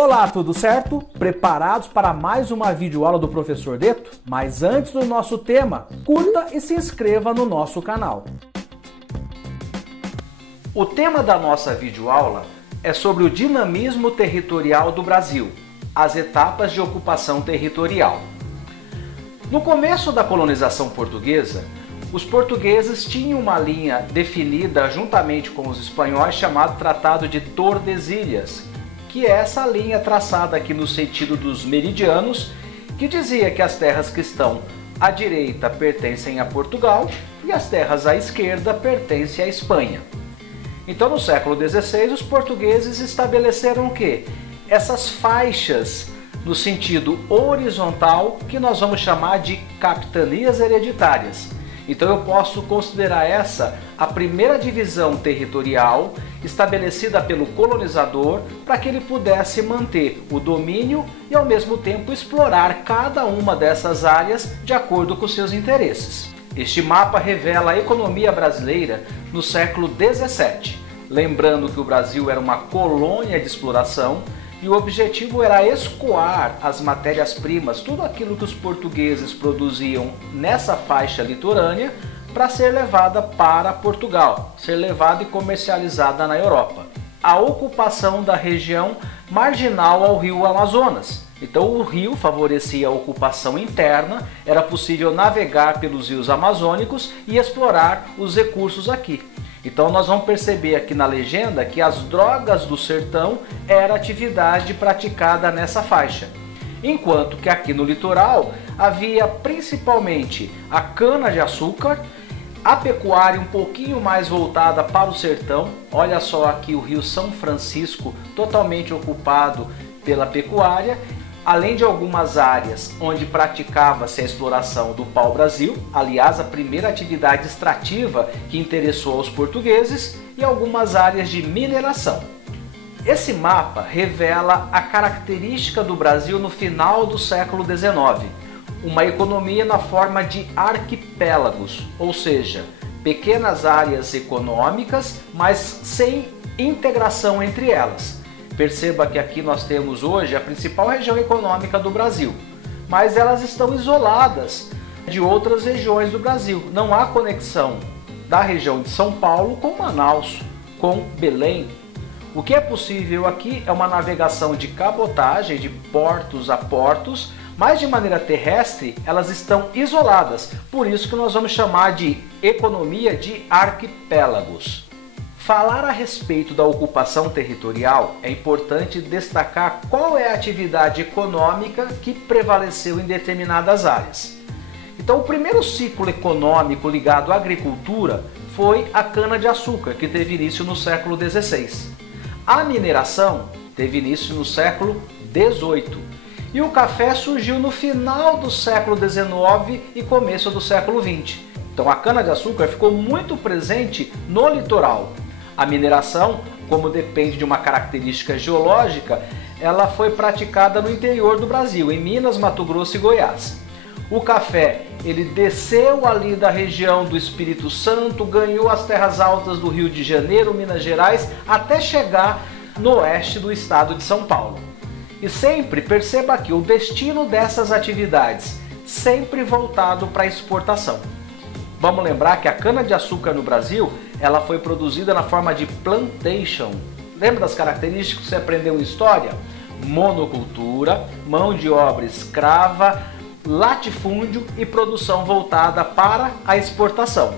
Olá, tudo certo? Preparados para mais uma videoaula do Professor Deto? Mas antes do nosso tema, curta e se inscreva no nosso canal. O tema da nossa videoaula é sobre o dinamismo territorial do Brasil, as etapas de ocupação territorial. No começo da colonização portuguesa, os portugueses tinham uma linha definida juntamente com os espanhóis chamado Tratado de Tordesilhas, que é essa linha traçada aqui no sentido dos meridianos, que dizia que as terras que estão à direita pertencem a Portugal e as terras à esquerda pertencem à Espanha. Então, no século XVI, os portugueses estabeleceram o quê? Essas faixas no sentido horizontal, que nós vamos chamar de capitanias hereditárias. Então eu posso considerar essa a primeira divisão territorial estabelecida pelo colonizador para que ele pudesse manter o domínio e ao mesmo tempo explorar cada uma dessas áreas de acordo com seus interesses. Este mapa revela a economia brasileira no século XVII, lembrando que o Brasil era uma colônia de exploração e o objetivo era escoar as matérias-primas, tudo aquilo que os portugueses produziam nessa faixa litorânea, para ser levada para Portugal, ser levada e comercializada na Europa. A ocupação da região marginal ao rio Amazonas. Então o rio favorecia a ocupação interna, era possível navegar pelos rios amazônicos e explorar os recursos aqui. Então nós vamos perceber aqui na legenda que as drogas do sertão era atividade praticada nessa faixa. Enquanto que aqui no litoral havia principalmente a cana-de-açúcar, a pecuária um pouquinho mais voltada para o sertão. Olha só aqui o Rio São Francisco totalmente ocupado pela pecuária, além de algumas áreas onde praticava-se a exploração do pau-brasil, aliás, a primeira atividade extrativa que interessou aos portugueses, e algumas áreas de mineração. Esse mapa revela a característica do Brasil no final do século XIX, uma economia na forma de arquipélagos, ou seja, pequenas áreas econômicas, mas sem integração entre elas. Perceba que aqui nós temos hoje a principal região econômica do Brasil, mas elas estão isoladas de outras regiões do Brasil. Não há conexão da região de São Paulo com Manaus, com Belém. O que é possível aqui é uma navegação de cabotagem, de portos a portos, mas de maneira terrestre elas estão isoladas. Por isso que nós vamos chamar de economia de arquipélagos. Falar a respeito da ocupação territorial é importante destacar qual é a atividade econômica que prevaleceu em determinadas áreas. Então, o primeiro ciclo econômico ligado à agricultura foi a cana-de-açúcar, que teve início no século XVI. A mineração teve início no século XVIII. E o café surgiu no final do século XIX e começo do século XX. Então a cana-de-açúcar ficou muito presente no litoral. A mineração, como depende de uma característica geológica, ela foi praticada no interior do Brasil, em Minas, Mato Grosso e Goiás. O café, ele desceu ali da região do Espírito Santo, ganhou as terras altas do Rio de Janeiro, Minas Gerais, até chegar no oeste do estado de São Paulo. E sempre perceba aqui o destino dessas atividades, sempre voltado para a exportação. Vamos lembrar que a cana-de-açúcar no Brasil, ela foi produzida na forma de plantation. Lembra das características que você aprendeu em história? Monocultura, mão de obra escrava, latifúndio e produção voltada para a exportação.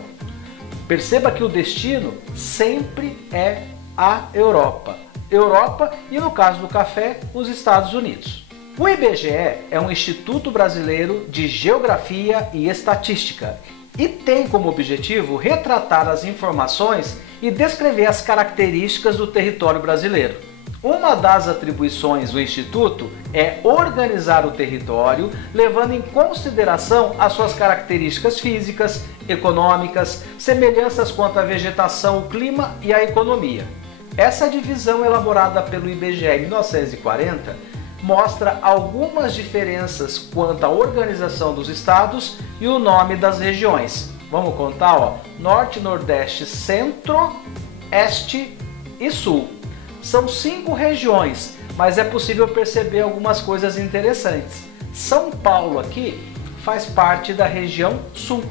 Perceba que o destino sempre é a Europa. Europa e, no caso do café, os Estados Unidos. O IBGE é um Instituto Brasileiro de Geografia e Estatística e tem como objetivo retratar as informações e descrever as características do território brasileiro. Uma das atribuições do Instituto é organizar o território, levando em consideração as suas características físicas, econômicas, semelhanças quanto à vegetação, o clima e a economia. Essa divisão elaborada pelo IBGE em 1940 mostra algumas diferenças quanto à organização dos estados e o nome das regiões. Vamos contar, ó: Norte, Nordeste, Centro, Este e Sul. São 5 regiões, mas é possível perceber algumas coisas interessantes. São Paulo aqui faz parte da região sul.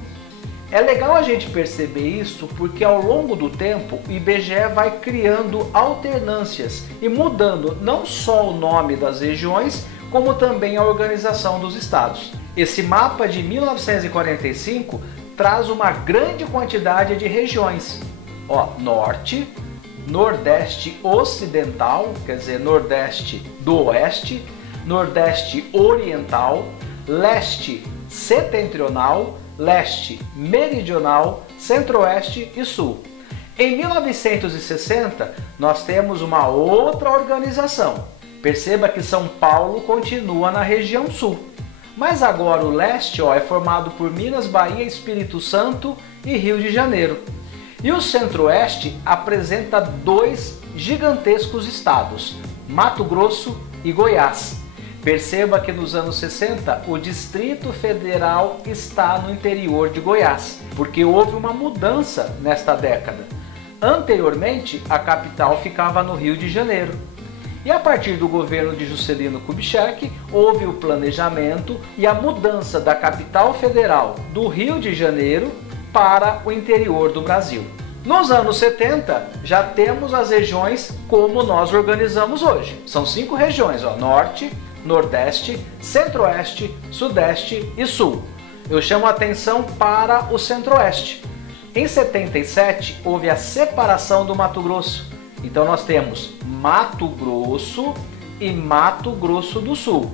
É legal a gente perceber isso porque ao longo do tempo o IBGE vai criando alternâncias e mudando não só o nome das regiões, como também a organização dos estados. Esse mapa de 1945 traz uma grande quantidade de regiões. Ó, Norte, Nordeste Ocidental, quer dizer, Nordeste do Oeste, Nordeste Oriental, Leste Setentrional, Leste Meridional, Centro-Oeste e Sul. Em 1960, nós temos uma outra organização. Perceba que São Paulo continua na região Sul. Mas agora o Leste é formado por Minas, Bahia, Espírito Santo e Rio de Janeiro. E o Centro-Oeste apresenta dois gigantescos estados, Mato Grosso e Goiás. Perceba que nos anos 60 o Distrito Federal está no interior de Goiás, porque houve uma mudança nesta década. Anteriormente, a capital ficava no Rio de Janeiro. E a partir do governo de Juscelino Kubitschek, houve o planejamento e a mudança da capital federal do Rio de Janeiro para o interior do Brasil. Nos anos 70, já temos as regiões como nós organizamos hoje. São 5 regiões, ó, Norte, Nordeste, Centro-Oeste, Sudeste e Sul. Eu chamo a atenção para o Centro-Oeste. Em 77, houve a separação do Mato Grosso. Então nós temos Mato Grosso e Mato Grosso do Sul.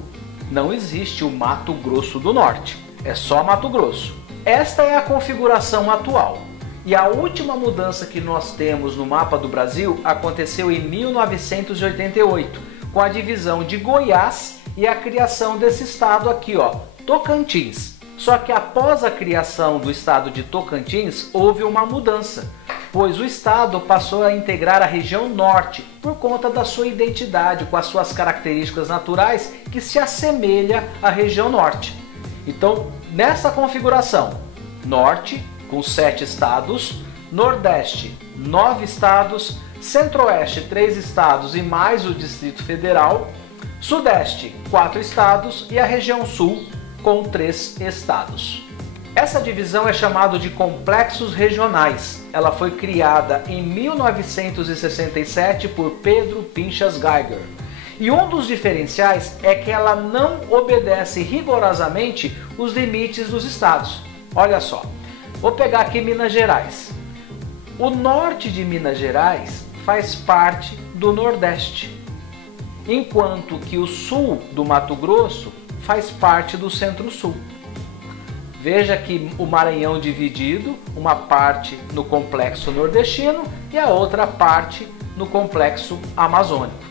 Não existe o Mato Grosso do Norte, é só Mato Grosso. Esta é a configuração atual. E a última mudança que nós temos no mapa do Brasil aconteceu em 1988, com a divisão de Goiás e a criação desse estado aqui, ó, Tocantins. Só que após a criação do estado de Tocantins, houve uma mudança, pois o estado passou a integrar a região norte por conta da sua identidade, com as suas características naturais que se assemelha à região norte. Então, nessa configuração, norte com 7 estados, nordeste 9 estados, centro-oeste 3 estados e mais o Distrito Federal, sudeste 4 estados e a região sul com 3 estados. Essa divisão é chamada de complexos regionais. Ela foi criada em 1967 por Pedro Pinchas Geiger. E um dos diferenciais é que ela não obedece rigorosamente os limites dos estados. Olha só, vou pegar aqui Minas Gerais. O norte de Minas Gerais faz parte do Nordeste, enquanto que o sul do Mato Grosso faz parte do Centro-Sul. Veja que o Maranhão dividido, uma parte no complexo nordestino e a outra parte no complexo amazônico.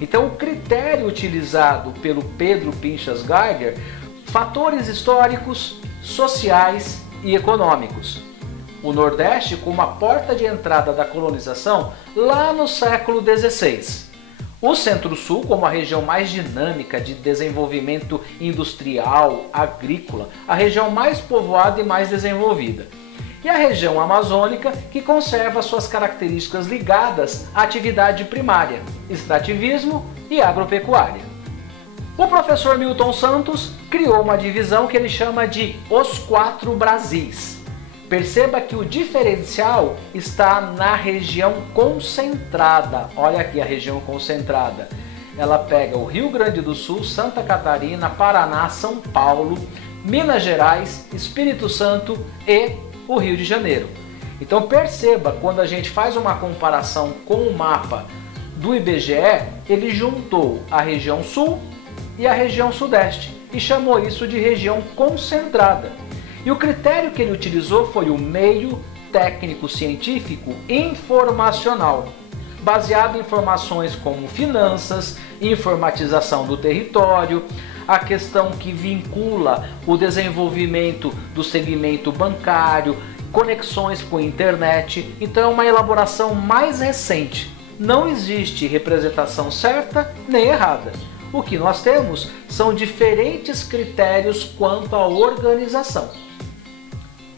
Então o critério utilizado pelo Pedro Pinchas Geiger, fatores históricos, sociais e econômicos. O Nordeste como a porta de entrada da colonização lá no século XVI. O Centro-Sul como a região mais dinâmica de desenvolvimento industrial, agrícola, a região mais povoada e mais desenvolvida. E a região amazônica que conserva suas características ligadas à atividade primária, extrativismo e agropecuária. O professor Milton Santos criou uma divisão que ele chama de Os 4 Brasis. Perceba que o diferencial está na região concentrada. Olha aqui a região concentrada. Ela pega o Rio Grande do Sul, Santa Catarina, Paraná, São Paulo, Minas Gerais, Espírito Santo e o Rio de Janeiro. Então perceba, quando a gente faz uma comparação com o mapa do IBGE, ele juntou a região sul e a região sudeste e chamou isso de região concentrada. E o critério que ele utilizou foi o meio técnico-científico informacional, baseado em informações como finanças, informatização do território, a questão que vincula o desenvolvimento do segmento bancário, conexões com a internet. Então é uma elaboração mais recente. Não existe representação certa nem errada. O que nós temos são diferentes critérios quanto à organização.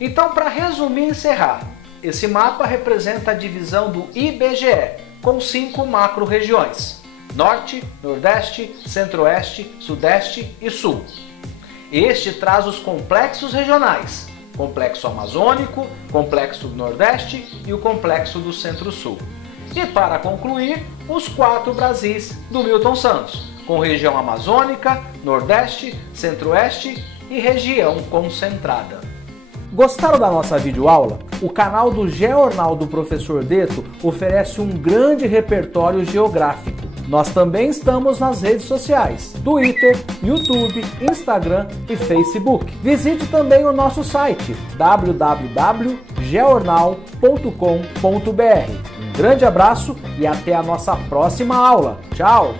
Então, para resumir e encerrar, esse mapa representa a divisão do IBGE, com 5 macro-regiões: Norte, Nordeste, Centro-Oeste, Sudeste e Sul. Este traz os complexos regionais, Complexo Amazônico, Complexo do Nordeste e o Complexo do Centro-Sul. E para concluir, os 4 Brasis do Milton Santos, com região amazônica, Nordeste, Centro-Oeste e região concentrada. Gostaram da nossa videoaula? O canal do Geornal do Professor Deto oferece um grande repertório geográfico. Nós também estamos nas redes sociais, Twitter, YouTube, Instagram e Facebook. Visite também o nosso site www.geornal.com.br. Um grande abraço e até a nossa próxima aula. Tchau!